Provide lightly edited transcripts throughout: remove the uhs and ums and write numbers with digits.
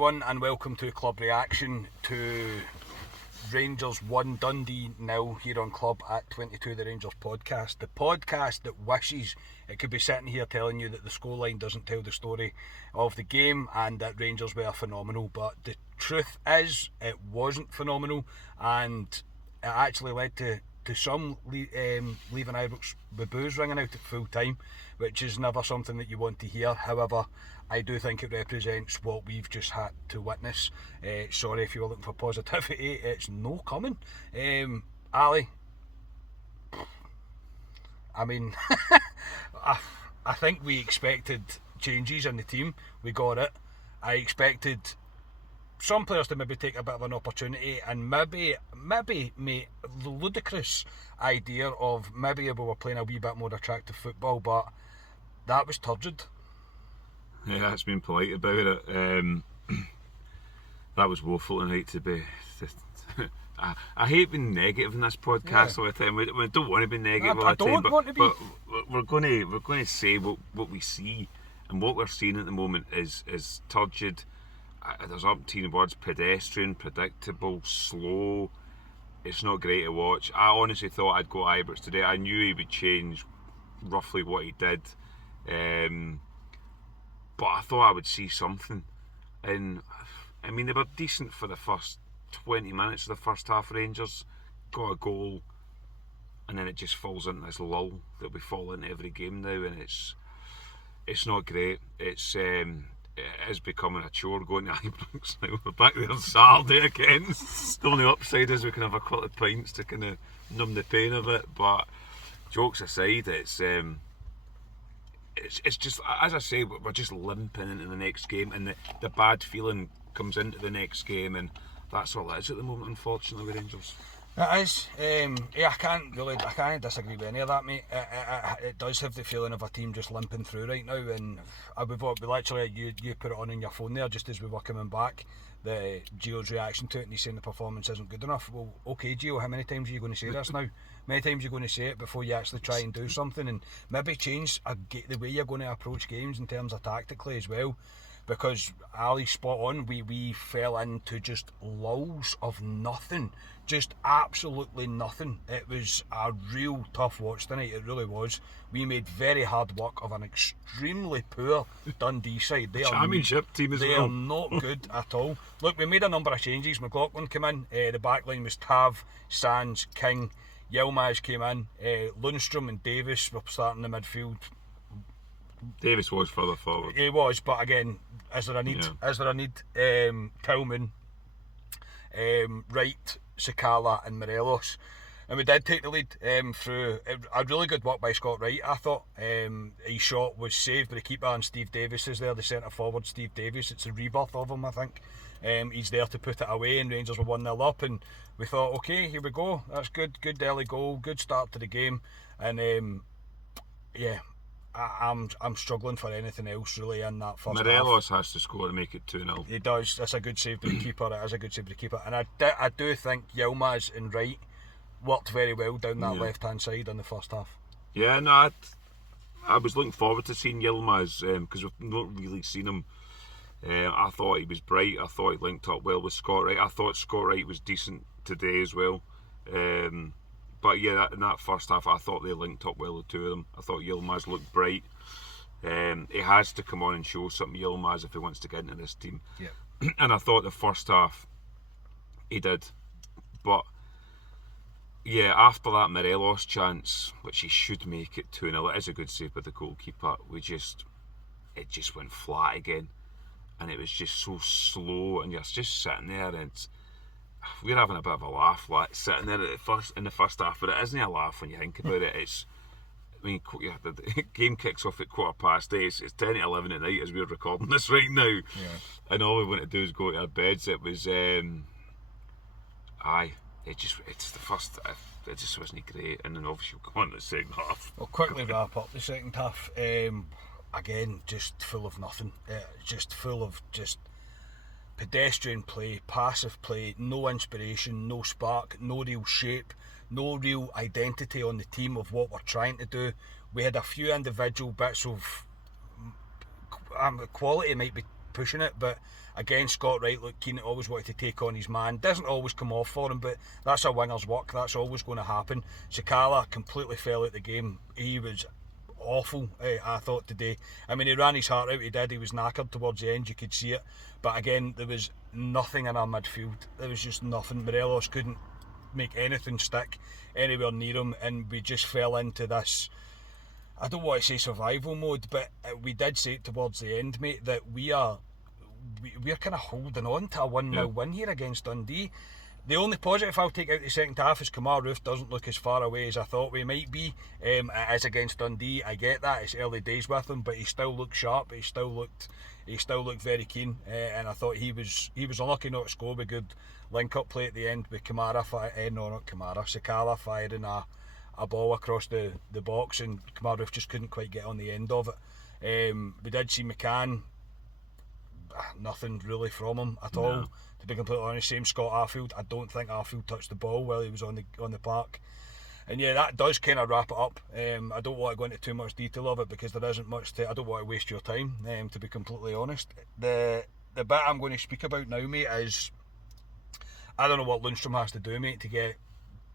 everyone, and welcome to Club Reaction to Rangers 1, Dundee 0 here on Club at 22, the Rangers podcast. The podcast that wishes it could be sitting here telling you that the scoreline doesn't tell the story of the game and that Rangers were phenomenal, but the truth is it wasn't phenomenal, and it actually led to some leaving Ibrox with boos ringing out at full time, which is never something that you want to hear. However, I do think it represents what we've just had to witness. Sorry if you were looking for positivity, it's no coming. Ali, I mean, I think we expected changes in the team. We got it. I expected some players to maybe take a bit of an opportunity and maybe make the ludicrous idea of maybe we were playing a wee bit more attractive football, but that was turgid. Yeah, that's been polite about it. That was woeful tonight to be. I hate being negative in this podcast all the time. We don't want to be negative all the time, but we're going to say what we see, and what we're seeing at the moment is turgid. There's umpteen words: pedestrian, predictable, slow. It's not great to watch. I honestly thought I'd go Ibrox today. I knew he would change roughly what he did, but I thought I would see something. And I mean, they were decent for the first 20 minutes of the first half. Rangers got a goal, and then it just falls into this lull that we fall into every game now, and it's not great. It is becoming a chore going to Ibrox now. We're back there on Saturday again. The only upside is we can have a couple of pints to kind of numb the pain of it. But jokes aside, it's just, as I say, we're just limping into the next game, and the bad feeling comes into the next game, and that's all it is at the moment, unfortunately, with Rangers. It is. I can't disagree with any of that, mate. It does have the feeling of a team just limping through right now, and we literally, you put it on your phone there just as we were coming back, Gio's reaction to it, and he's saying the performance isn't good enough. Well, okay, Gio, how many times are you going to say this now? Many times you're going to say it before you actually try and do something, and maybe change the way you're going to approach games in terms of tactically as well. Because Ali's spot on, we fell into just lulls of nothing, just absolutely nothing. It was a real tough watch tonight, it really was. We made very hard work of an extremely poor Dundee side. Championship team as well. They are not good at all. Look, we made a number of changes. McLaughlin came in, the back line was Tav, Sands, King, Yilmaz came in, Lundstrom and Davis were starting the midfield. Davis was further forward. He was, but again, is there a need? Yeah. Is there a need? Tillman, Wright, Sakala and Morelos. And we did take the lead through a really good work by Scott Wright, I thought. His shot was saved by the keeper, and Steve Davis is there, the centre forward Steve Davis. It's a rebirth of him, I think. He's there to put it away, and Rangers were 1-0 up, and we thought, okay, here we go. That's good early goal, good start to the game. And I'm struggling for anything else really in that first Morelos half. has to score to make it 2-0. He does. That's a good save by the keeper. It is a good save by the keeper. And I do think Yilmaz and Wright worked very well down that left-hand side in the first half. Yeah, no, I was looking forward to seeing Yilmaz because we've not really seen him. I thought he was bright. I thought he linked up well with Scott Wright. I thought Scott Wright was decent today as well. But yeah, in that first half, I thought they linked up well, the two of them. I thought Yilmaz looked bright. He has to come on and show something, Yilmaz, if he wants to get into this team. Yeah. And I thought the first half, he did. But yeah, after that Morelos chance, which he should make it 2-0, it is a good save by the goalkeeper. It just went flat again. And it was just so slow, and you're just sitting there, and we're having a bit of a laugh, like sitting there in the first half, but it isn't a laugh when you think about it. The game kicks off at 8:15. It's 10-11 at night as we're recording this right now. Yeah. And all we want to do is go to our beds. It was, it just wasn't great. And then obviously we'll go on to the second half. We'll quickly wrap up the second half. Again, just full of nothing. Just full of just pedestrian play, passive play, no inspiration, no spark, no real shape, no real identity on the team of what we're trying to do. We had a few individual bits of quality, might be pushing it, but Again, Scott Wright looked keen, always wanted to take on his man. Doesn't always come off for him, but that's a winger's work. That's always going to happen. Sakala completely fell out the game. He was awful, I thought, today. I mean, he ran his heart out, he did. He was knackered towards the end, you could see it. But again, there was nothing in our midfield. There was just nothing. Morelos couldn't make anything stick anywhere near him, and we just fell into this, I don't want to say survival mode, but we did say it towards the end, mate, that we're kind of holding on to a 1-0 win here against Dundee. The only positive I'll take out the second half is Kamar Roof doesn't look as far away as I thought we might be. It is against Dundee, I get that, it's early days with him, but he still looked sharp, he still looked very keen, and I thought he was unlucky not to score with good link-up play at the end with Sakala firing a ball across the box, and Kamar Roof just couldn't quite get on the end of it. We did see McCann, nothing really from him at all. To be completely honest, same Scott Arfield. I don't think Arfield touched the ball while he was on the park. And yeah, that does kind of wrap it up. I don't want to go into too much detail of it because there isn't much I don't want to waste your time, to be completely honest. The bit I'm going to speak about now, mate, is I don't know what Lundstrom has to do, mate, to get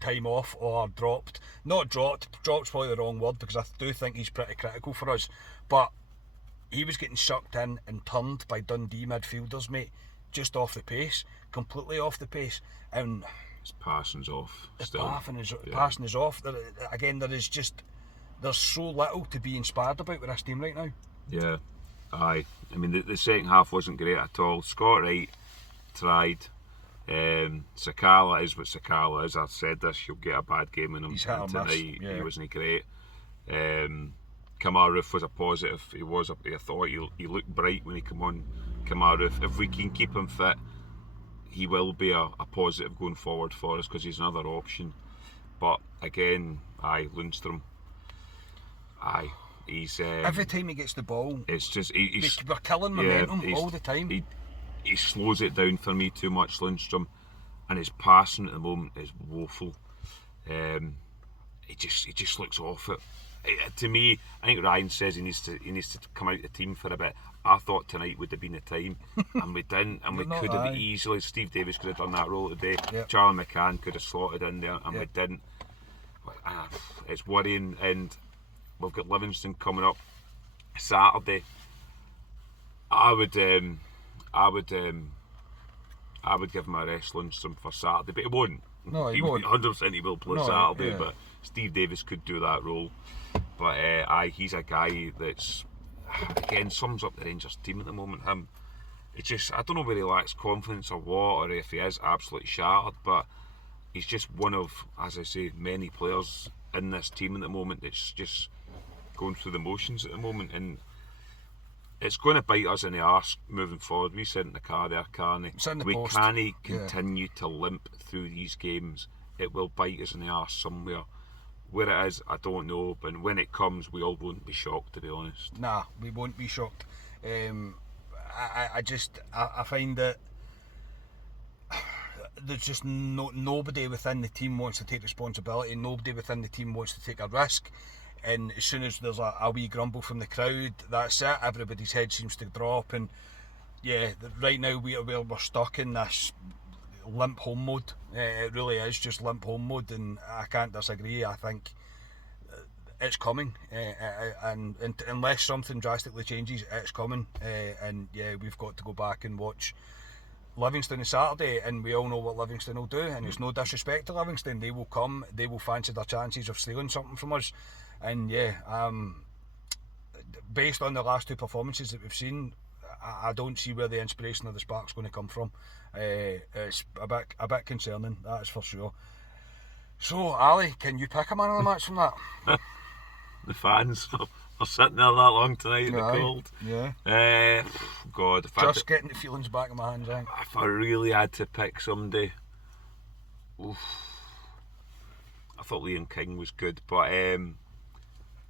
time off or dropped. Not dropped. Dropped's probably the wrong word because I do think he's pretty critical for us. But he was getting sucked in and turned by Dundee midfielders, mate, just off the pace, completely off the pace, and his passing's off. Passing is off. Again, there's so little to be inspired about with this team right now. Yeah, aye. I mean, the second half wasn't great at all. Scott Wright tried. Sakala is what Sakala is. I've said this. You'll get a bad game in him. He's hit or tonight. miss. He wasn't great. Kamar Roof was a positive. I thought he looked bright when he came on. Kamar Roof, if we can keep him fit, he will be a positive going forward for us because he's another option. But again, Lundstrom, he's every time he gets the ball, it's just we're killing momentum all the time. He slows it down for me too much, Lundstrom, and his passing at the moment is woeful. He just looks off it. To me, I think Ryan says he needs to come out of the team for a bit. I thought tonight would have been the time, and we didn't, and we could have easily. Steve Davis could have done that role today. Yep. Charlie McCann could have slotted in there, and we didn't. It's worrying, and we've got Livingston coming up Saturday. I would give him a rest, Lundstrom, for Saturday, but he won't. No, he won't. 100% he will play Saturday, but Steve Davis could do that role. But he's a guy that's, again, sums up the Rangers team at the moment. It's just, I don't know where he lacks confidence or what, or if he is absolutely shattered, but he's just one of, as I say, many players in this team at the moment that's just going through the motions at the moment, and it's going to bite us in the arse moving forward. We said in the car there, Carney, we can't continue to limp through these games. It will bite us in the arse somewhere. Where it is, I don't know, but when it comes, we all won't be shocked, to be honest. Nah, we won't be shocked. I find that there's just nobody within the team wants to take responsibility. Nobody within the team wants to take a risk. And as soon as there's a wee grumble from the crowd, that's it. Everybody's head seems to drop, and right now we're stuck in this limp home mode. It really is just limp home mode, and I can't disagree. I think it's coming, and unless something drastically changes, it's coming. And we've got to go back and watch Livingston on Saturday, and we all know what Livingston will do, and it's no disrespect to Livingston. They will come, they will fancy their chances of stealing something from us, and based on the last two performances that we've seen, I don't see where the inspiration of the spark's going to come from. It's a bit concerning, that's for sure. So, Ali, can you pick a man of the match from that? The fans are sitting there that long tonight in the cold. Yeah. God, just getting the feelings back in my hands, I think. If I really had to pick somebody, I thought Liam King was good, but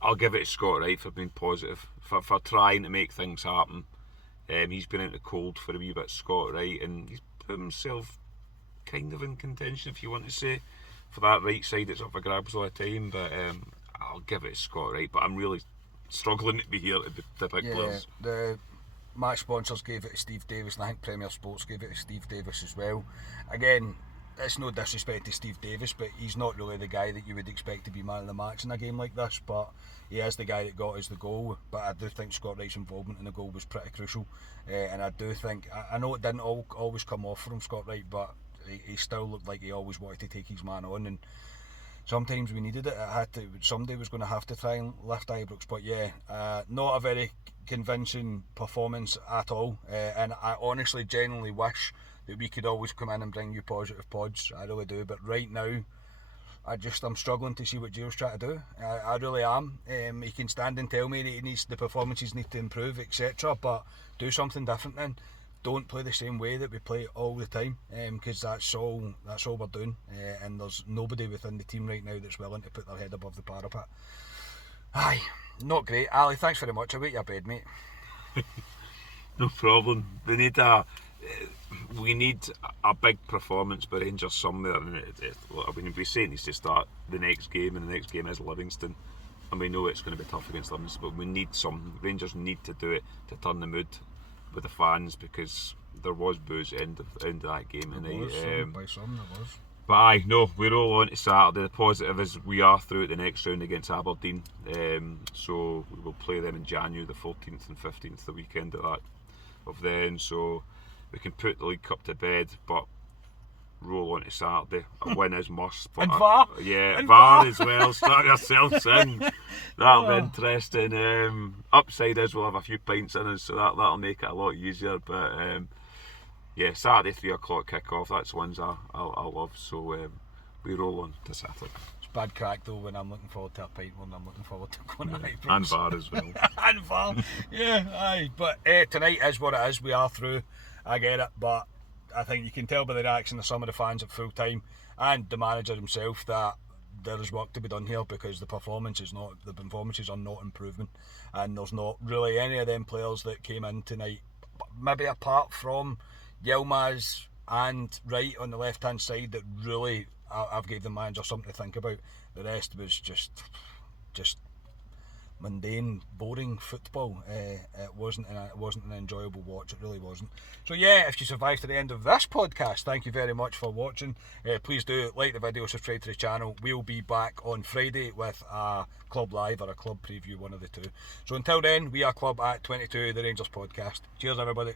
I'll give it to Scott Wright for being positive, for trying to make things happen. He's been out in the cold for a wee bit, Scott Wright, and he's put himself kind of in contention, if you want to say, for that right side. It's up for grabs all the time, but I'll give it to Scott Wright. But I'm really struggling to be here to pick players. match sponsors gave it to Steve Davis, and I think Premier Sports gave it to Steve Davis as well. Again, it's no disrespect to Steve Davis, but he's not really the guy that you would expect to be man of the match in a game like this, but he is the guy that got us the goal. But I do think Scott Wright's involvement in the goal was pretty crucial, and I do think, I know it didn't always come off from Scott Wright, but he still looked like he always wanted to take his man on, and sometimes we needed it. Somebody was going to have to try and lift Ibrox, but yeah, not a very convincing performance at all, and I honestly genuinely wish that we could always come in and bring you positive pods. I really do, but right now I'm struggling to see what Gio's trying to do. I really am. He can stand and tell me that the performances need to improve, etc., but do something different then. Don't play the same way that we play all the time, because that's all we're doing, and there's nobody within the team right now that's willing to put their head above the parapet. Aye, not great. Ali, thanks very much. I'll wait your bed, mate. No problem. We need a big performance by Rangers somewhere. We're saying needs to start the next game, and the next game is Livingston, and we know it's going to be tough against Livingston, but Rangers need to do it to turn the mood with the fans, because there was boos at the end of that game tonight. By some there was. But aye, no, we roll on to Saturday. The positive is we are through at the next round against Aberdeen, so we will play them in January the 14th and 15th, the weekend of then, so we can put the League Cup to bed, but roll on to Saturday. A win is must. And VAR? Yeah, and VAR as well. Start yourselves in. That'll be interesting. Upside is we'll have a few pints in us, so that'll make it a lot easier. But yeah, Saturday 3 o'clock kick off. That's the ones I love. So we roll on to Saturday. It's bad crack though when I'm looking forward to a pint when I'm looking forward to going to Ibrox. And VAR as well. And VAR. Yeah, aye. But tonight is what it is. We are through. I get it, but I think you can tell by the reaction of some of the fans at full time and the manager himself that there is work to be done here, because the performances are not improving, and there's not really any of them players that came in tonight, maybe apart from Yilmaz and Wright on the left hand side, that really I've gave the manager something to think about. The rest was just mundane, boring football. It wasn't an enjoyable watch. It really wasn't. So yeah, if you survived to the end of this podcast, thank you very much for watching. Please do like the video, subscribe to the channel. We'll be back on Friday with a club live or a club preview, one of the two. So until then, we are Club at 22, the Rangers podcast. Cheers everybody.